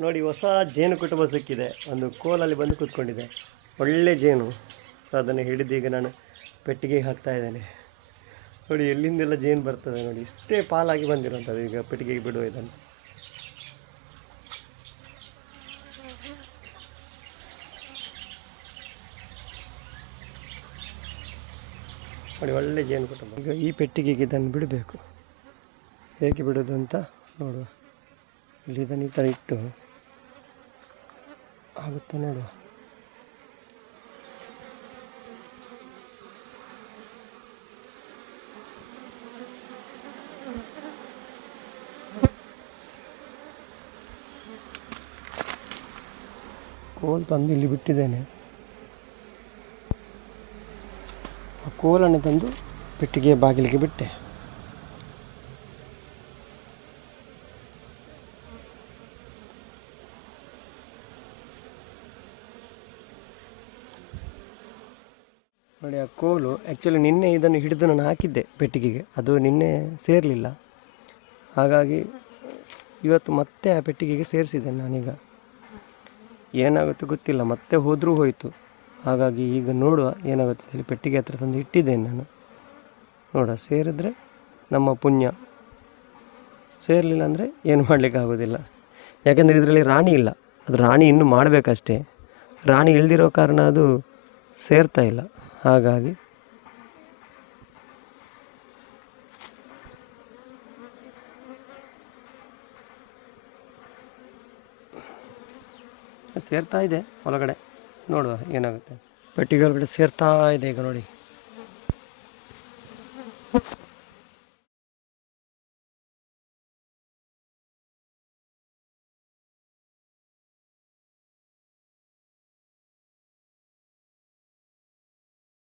ನೋಡಿ, ಹೊಸ ಜೇನು ಕುಟುಂಬ ಸಿಕ್ಕಿದೆ. ಒಂದು ಕೋಲಲ್ಲಿ ಬಂದು ಕೂತ್ಕೊಂಡಿದೆ. ಒಳ್ಳೆ ಜೇನು. ಸೊ, ಅದನ್ನು ಹಿಡಿದು ಈಗ ನಾನು ಪೆಟ್ಟಿಗೆ ಹಾಕ್ತಾ ಇದ್ದೇನೆ. ನೋಡಿ, ಎಲ್ಲಿಂದೆಲ್ಲ ಜೇನು ಬರ್ತದೆ ನೋಡಿ. ಇಷ್ಟೇ ಪಾಲಾಗಿ ಬಂದಿರುವಂಥದ್ದು ಈಗ ಪೆಟ್ಟಿಗೆಗೆ ಬಿಡುವ ಇದನ್ನು. ನೋಡಿ, ಒಳ್ಳೆ ಜೇನು ಕುಟುಂಬ. ಈಗ ಈ ಪೆಟ್ಟಿಗೆಗೆ ಇದನ್ನು ಬಿಡಬೇಕು. ಹೇಗೆ ಬಿಡೋದು ಅಂತ ನೋಡುವ. ಇಲ್ಲಿ ಇದನ್ನು ಈ ಥರ ಇಟ್ಟು ಆಗುತ್ತಾ ನೋಡು ಕೋಲ್ ತಂದು ಇಲ್ಲಿ ಬಿಟ್ಟಿದ್ದೇನೆ. ಆ ಕೋಲನ್ನು ತಂದು ಪೆಟ್ಟಿಗೆ ಬಾಗಿಲಿಗೆ ಬಿಟ್ಟೆ. ನೋಡಿ ಆ ಕೋಲು ಆ್ಯಕ್ಚುಲಿ ನಿನ್ನೆ ಇದನ್ನು ಹಿಡಿದು ನಾನು ಹಾಕಿದ್ದೆ ಪೆಟ್ಟಿಗೆಗೆ. ಅದು ನಿನ್ನೆ ಸೇರಲಿಲ್ಲ. ಹಾಗಾಗಿ ಇವತ್ತು ಮತ್ತೆ ಆ ಪೆಟ್ಟಿಗೆಗೆ ಸೇರಿಸಿದೆ ನಾನೀಗ. ಏನಾಗುತ್ತೆ ಗೊತ್ತಿಲ್ಲ, ಮತ್ತೆ ಹೋದರೂ ಹೋಯಿತು. ಹಾಗಾಗಿ ಈಗ ನೋಡುವ ಏನಾಗುತ್ತೆ ಹೇಳಿ ಪೆಟ್ಟಿಗೆ ಹತ್ರ ತಂದು ಇಟ್ಟಿದ್ದೇನೆ ನಾನು. ನೋಡುವ ಸೇರಿದ್ರೆ ನಮ್ಮ ಪುಣ್ಯ. ಸೇರಲಿಲ್ಲ ಅಂದರೆ ಏನು ಮಾಡಲಿಕ್ಕೆ ಆಗೋದಿಲ್ಲ. ಯಾಕೆಂದರೆ ಇದರಲ್ಲಿ ರಾಣಿ ಇಲ್ಲ. ಅದು ರಾಣಿ ಇನ್ನೂ ಮಾಡಬೇಕಷ್ಟೇ. ರಾಣಿ ಇಲ್ದಿರೋ ಕಾರಣ ಅದು ಸೇರ್ತಾ ಇಲ್ಲ. ಹಾಗಾಗಿ ಸೇರ್ತಾ ಇದೆ ಒಳಗಡೆ. ನೋಡುವ ಏನಾಗುತ್ತೆ. ಪೆಟ್ಟಿಗೆ ಒಳಗಡೆ ಸೇರ್ತಾ ಇದೆ ಈಗ ನೋಡಿ.